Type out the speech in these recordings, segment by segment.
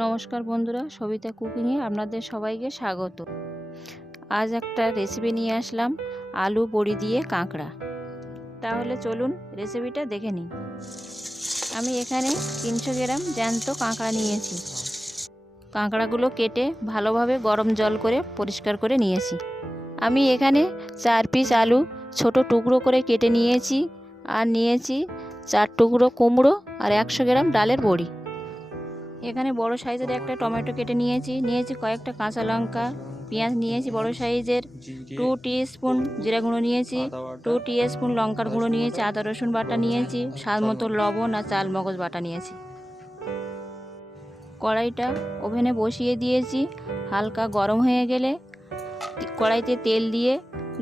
নমস্কার বন্ধুরা, সবিতা কুকিংয়ে আপনাদের সবাইকে স্বাগত। আজ একটা রেসিপি নিয়ে আসলাম, আলু বড়ি দিয়ে কাঁকড়া। তাহলে চলুন রেসিপিটা দেখে নিই। আমি এখানে 300 গ্রাম জ্যান্ত কাঁকড়া নিয়েছি। কাঁকড়াগুলো কেটে ভালোভাবে গরম জল করে পরিষ্কার করে নিয়েছি। আমি এখানে 4 পিস আলু ছোট টুকরো করে কেটে নিয়েছি, আর নিয়েছি 4 টুকরো কুমড়ো আর 100 গ্রাম ডালের বড়ি। এখানে বড় সাইজের একটা টমেটো কেটে নিয়েছি কয়েকটা কাঁচা লঙ্কা, পেঁয়াজ নিয়েছি বড় সাইজের, 2 টিস্পুন জিরা গুঁড়ো নিয়েছি, 2 টিস্পুন লঙ্কার গুঁড়ো নিয়েছি, আদা রসুন বাটা নিয়েছি, স্বাদ মতো লবণ আর চাল মগজ বাটা নিয়েছি। কড়াইটা ওভেনে বসিয়ে দিয়েছি। হালকা গরম হয়ে গেলে কড়াইতে তেল দিয়ে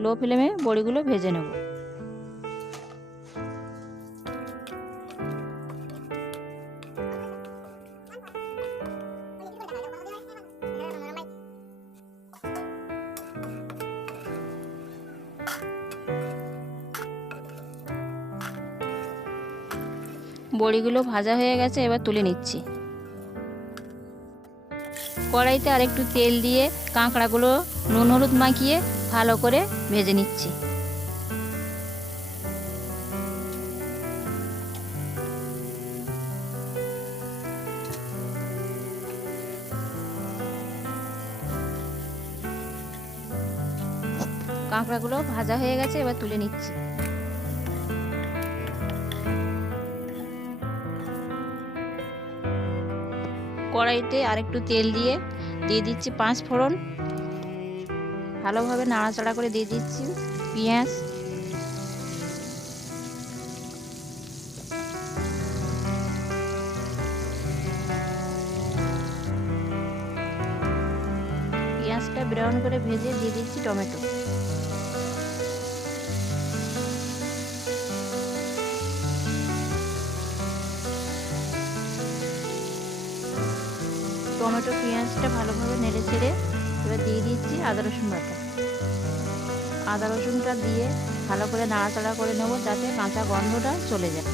লো ফ্লেমে বড়িগুলো ভেজে নেব। বড়িগুলো ভাজা হয়ে গেছে, এবার তুলে নিচ্ছি। কড়াইতে আরেকটু তেল দিয়ে কাঁকড়াগুলো নুন হলুদ মাখিয়ে ভালো করে ভেজে নিচ্ছি। কাঁকড়াগুলো ভাজা হয়ে গেছে, এবার তুলে নিচ্ছি। কড়াইতে আরেকটু তেল দিয়ে দিচ্ছি 5 ফোড়ন। ভালোভাবে নাড়াচাড়া করে দিয়ে দিচ্ছি পেঁয়াজ, পেঁয়াজটা ব্রাউন করে ভেজে দিয়ে দিচ্ছি টমেটো। টমেটো পেঁয়াজটা ভালোভাবে নেড়ে ছেড়ে এবার দিয়ে দিচ্ছি আদা রসুন বাটা। আদা রসুনটা দিয়ে ভালো করে নাড়াচাড়া করে নেব, যাতে কাঁচা গন্ধটা চলে যায়।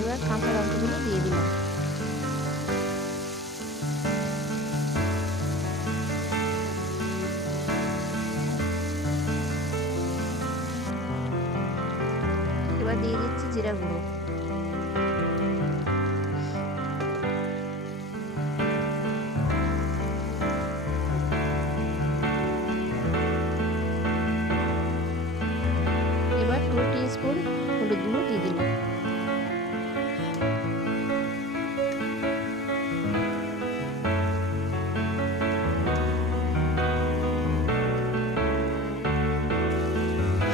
এবার কাঁচা লঙ্কাগুলো দিয়ে দিলাম। এবার দিয়ে দিচ্ছি জিরা গুঁড়ো। এবার 2 টিস্পুন হলুদ গুঁড়ো দিয়ে দিলাম।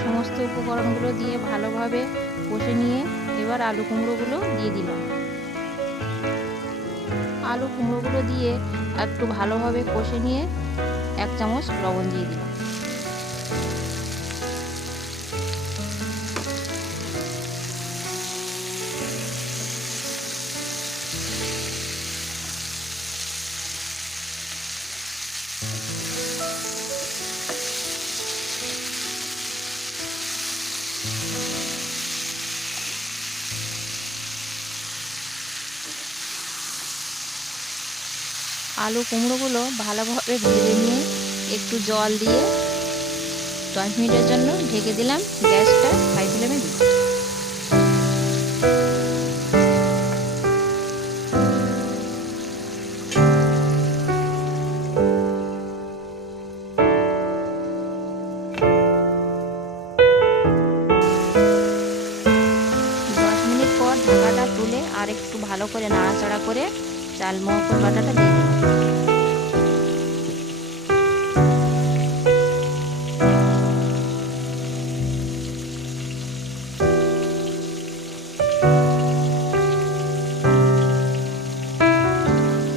সমস্ত উপকরণগুলো দিয়ে ভালোভাবে কষে নিয়ে এবার আলু কুমড়োগুলো দিয়ে দিলাম। আলু কুমড়োগুলো দিয়ে একটু ভালোভাবে কষে নিয়ে 1 চামচ লবণ দিয়ে দিলাম। আলু কুমড়োগুলো ভালোভাবে ভেজে নিয়ে একটু জল দিয়ে 10 মিনিটের জন্য ঢেকে দিলাম। গ্যাসটা হাই ফ্লেমে দিই। 10 মিনিট পর ঢাকাটা তুলে আর একটু ভালো করে নাড়াচাড়া করে চাল মগজ বাটাটা দিয়ে দিলাম।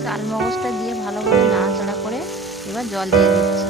চাল মগজটা দিয়ে ভালোভাবে নাড়াচাড়া করে এবার জল দিয়ে দিচ্ছি।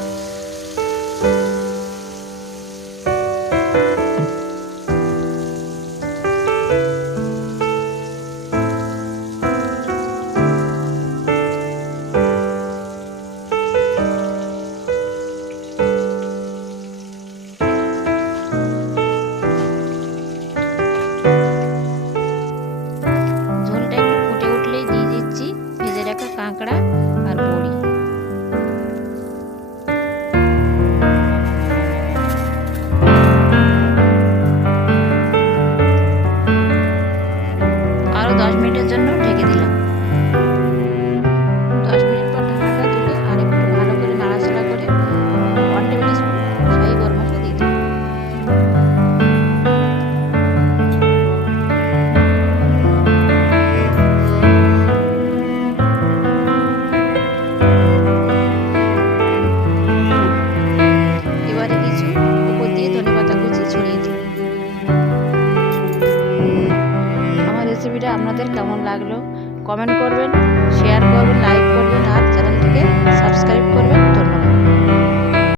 করবেন।